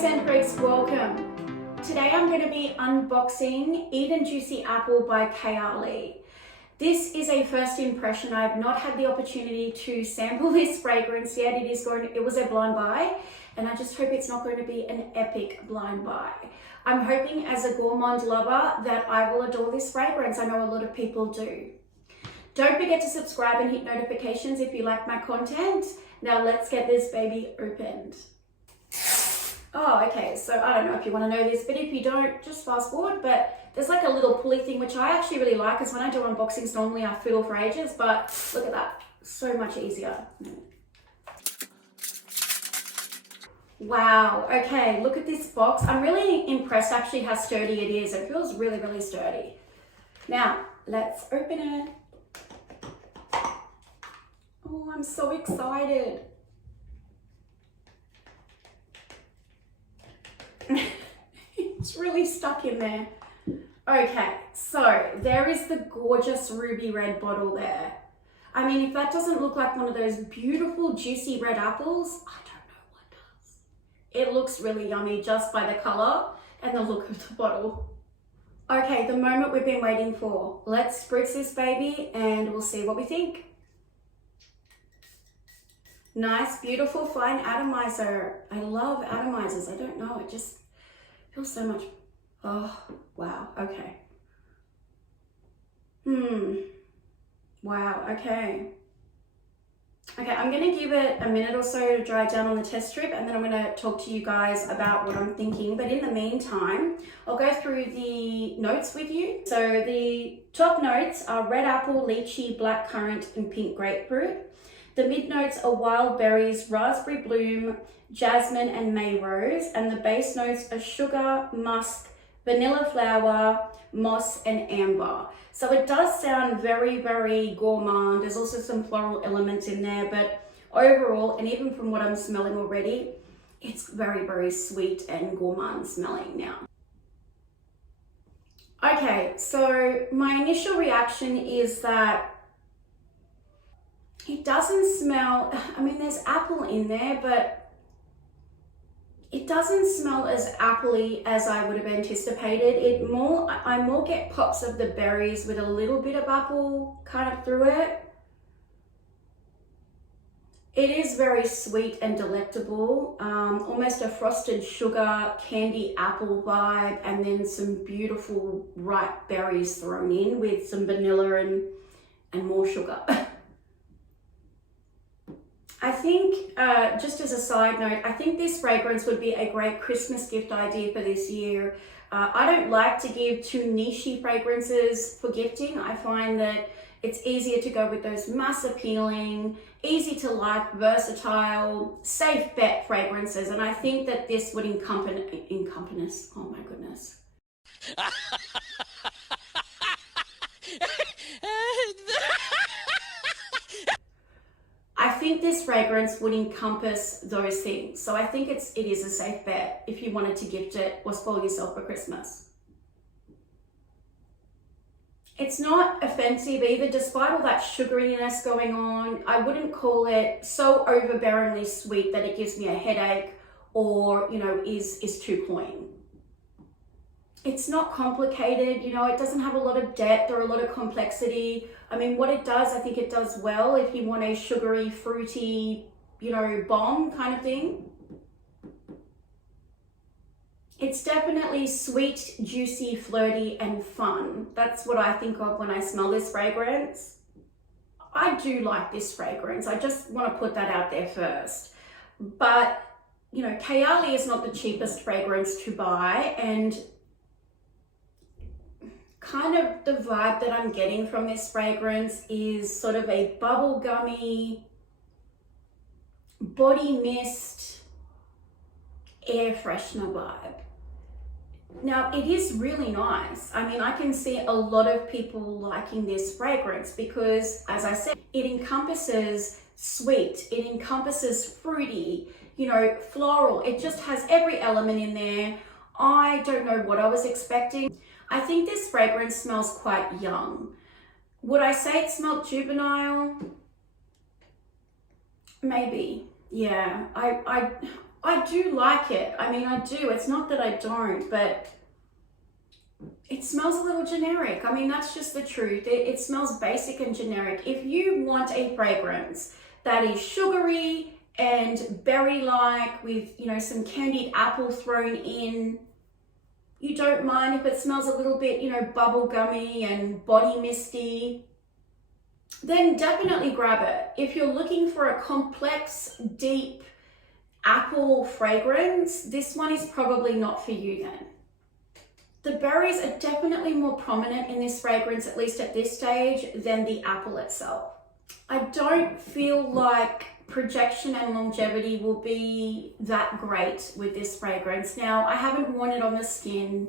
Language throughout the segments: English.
Scent Freaks, welcome. Today I'm going to be unboxing Eat and Juicy Apple by Kayali. This is a first impression. I have not had the opportunity to sample this fragrance yet. It was a blind buy, and I just hope it's not going to be an epic blind buy. I'm hoping as a gourmand lover that I will adore this fragrance. I know a lot of people do. Don't forget to subscribe and hit notifications if you like my content. Now let's get this baby opened. Oh, okay, so I don't know if you want to know this, but if you don't, just fast forward. But there's like a little pulley thing, which I actually really like, because when I do unboxings, normally I fiddle for ages, but look at that, so much easier. Wow, okay, look at this box. I'm really impressed actually how sturdy it is. It feels really, really sturdy. Now, let's open it. Oh, I'm so excited. It's really stuck in there. Okay, so there is the gorgeous ruby red bottle there. I mean, if that doesn't look like one of those beautiful juicy red apples, I don't know what does. It looks really yummy just by the color and the look of the bottle. Okay, the moment we've been waiting for. Let's spritz this baby and we'll see what we think. Nice, beautiful, fine atomizer. I love atomizers. I don't know, it just feels so much. Oh, wow, okay. Wow, okay. Okay, I'm gonna give it a minute or so to dry down on the test strip, and then I'm gonna talk to you guys about what I'm thinking. But in the meantime, I'll go through the notes with you. So the top notes are red apple, lychee, black currant, and pink grapefruit. The mid notes are wild berries, raspberry bloom, jasmine, and May rose. And the base notes are sugar, musk, vanilla flower, moss, and amber. So it does sound very, very gourmand. There's also some floral elements in there, but overall, and even from what I'm smelling already, it's very, very sweet and gourmand smelling now. Okay, so my initial reaction is that it doesn't smell, I mean, there's apple in there, but it doesn't smell as appley as I would have anticipated. I more get pops of the berries with a little bit of apple kind of through it. It is very sweet and delectable, almost a frosted sugar candy apple vibe, and then some beautiful ripe berries thrown in with some vanilla and more sugar. I think, just as a side note, I think this fragrance would be a great Christmas gift idea for this year. I don't like to give too niche-y fragrances for gifting. I find that it's easier to go with those mass appealing, easy to like, versatile, safe bet fragrances. And I think that this would encompass, oh my goodness. I think this fragrance would encompass those things. So I think it is a safe bet if you wanted to gift it or spoil yourself for Christmas. It's not offensive either, despite all that sugariness going on. I wouldn't call it so overbearingly sweet that it gives me a headache or, you know, is too cloying. It's not complicated, you know, it doesn't have a lot of depth or a lot of complexity. I mean, what it does, I think it does well if you want a sugary, fruity, you know, bomb kind of thing. It's definitely sweet, juicy, flirty, and fun. That's what I think of when I smell this fragrance. I do like this fragrance. I just want to put that out there first. But, you know, Kayali is not the cheapest fragrance to buy, and kind of the vibe that I'm getting from this fragrance is sort of a bubblegummy, body mist, air freshener vibe. Now, it is really nice. I mean, I can see a lot of people liking this fragrance because, as I said, it encompasses sweet, it encompasses fruity, you know, floral. It just has every element in there. I don't know what I was expecting. I think this fragrance smells quite young. Would I say it smelled juvenile? Maybe, yeah. I do like it. I mean, I do. It's not that I don't, but it smells a little generic. I mean, that's just the truth. It smells basic and generic. If you want a fragrance that is sugary and berry-like with, you know, some candied apple thrown in, you don't mind if it smells a little bit, you know, bubblegummy and body misty, then definitely grab it. If you're looking for a complex, deep apple fragrance, this one is probably not for you then. The berries are definitely more prominent in this fragrance, at least at this stage, than the apple itself. I don't feel like projection and longevity will be that great with this fragrance. Now, I haven't worn it on the skin,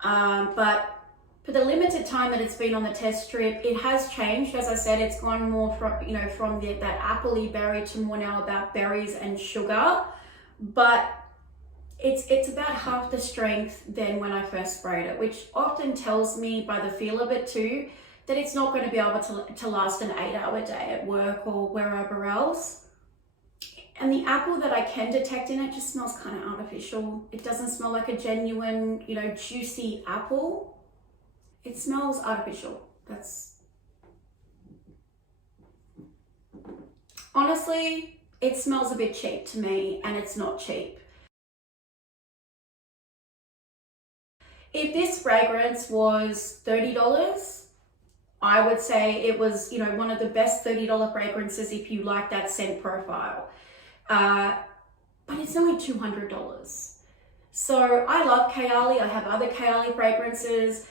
but for the limited time that it's been on the test strip, it has changed. As I said, it's gone more from, you know, from that appley berry to more now about berries and sugar, but it's about half the strength than when I first sprayed it, which often tells me by the feel of it too, that it's not going to be able to last an 8-hour day at work or wherever else. And the apple that I can detect in it just smells kind of artificial. It doesn't smell like a genuine, you know, juicy apple. It smells artificial. Honestly, it smells a bit cheap to me, and it's not cheap. If this fragrance was $30, I would say it was, you know, one of the best $30 fragrances if you like that scent profile. But it's only $200. So I love Kayali. I have other Kayali fragrances.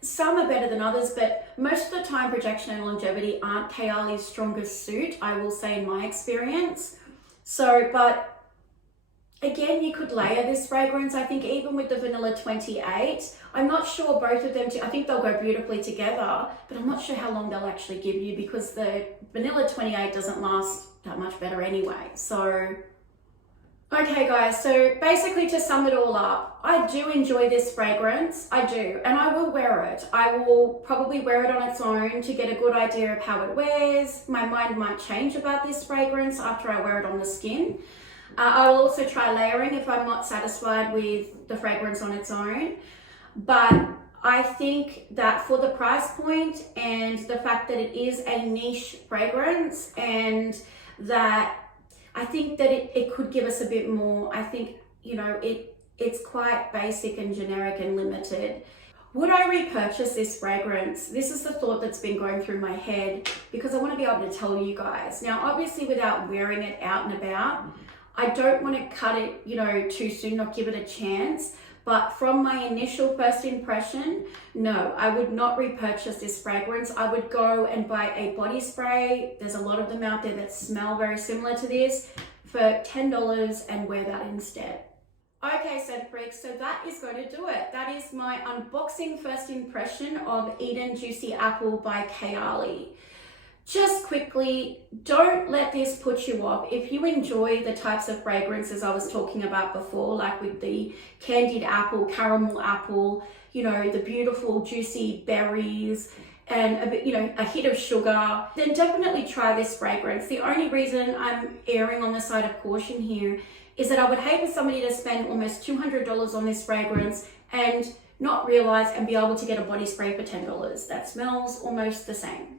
Some are better than others, but most of the time projection and longevity aren't Kayali's strongest suit, I will say, in my experience. So, but again, you could layer this fragrance. I think even with the Vanilla 28, I'm not sure both of them, I think they'll go beautifully together, but I'm not sure how long they'll actually give you because the Vanilla 28 doesn't last that much better anyway. So, okay guys, so basically to sum it all up, I do enjoy this fragrance, I do, and I will wear it. I will probably wear it on its own to get a good idea of how it wears. My mind might change about this fragrance after I wear it on the skin. I will also try layering if I'm not satisfied with the fragrance on its own. But I think that for the price point and the fact that it is a niche fragrance, and that I think that it could give us a bit more. I think, you know, it's quite basic and generic and limited. Would I repurchase this fragrance? This is the thought that's been going through my head because I want to be able to tell you guys. Now, obviously without wearing it out and about, I don't want to cut it, you know, too soon, not give it a chance. But from my initial first impression, no, I would not repurchase this fragrance. I would go and buy a body spray. There's a lot of them out there that smell very similar to this for $10 and wear that instead. Okay, scent freaks, so that is going to do it. That is my unboxing first impression of Eden Juicy Apple by Kayali. Just quickly, don't let this put you off. If you enjoy the types of fragrances I was talking about before, like with the candied apple, caramel apple, you know, the beautiful juicy berries, and a bit, you know, a hit of sugar, then definitely try this fragrance. The only reason I'm erring on the side of caution here is that I would hate for somebody to spend almost $200 on this fragrance and not realize and be able to get a body spray for $10 that smells almost the same.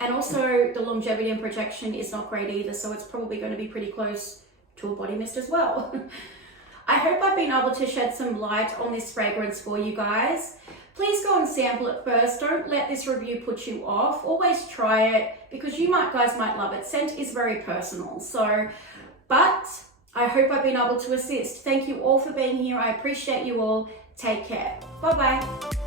And also the longevity and projection is not great either, so it's probably going to be pretty close to a body mist as well. I hope I've been able to shed some light on this fragrance for you guys. Please go and sample it first. Don't let this review put you off. Always try it because you guys might love it. Scent is very personal. So, but I hope I've been able to assist. Thank you all for being here. I appreciate you all. Take care. Bye-bye.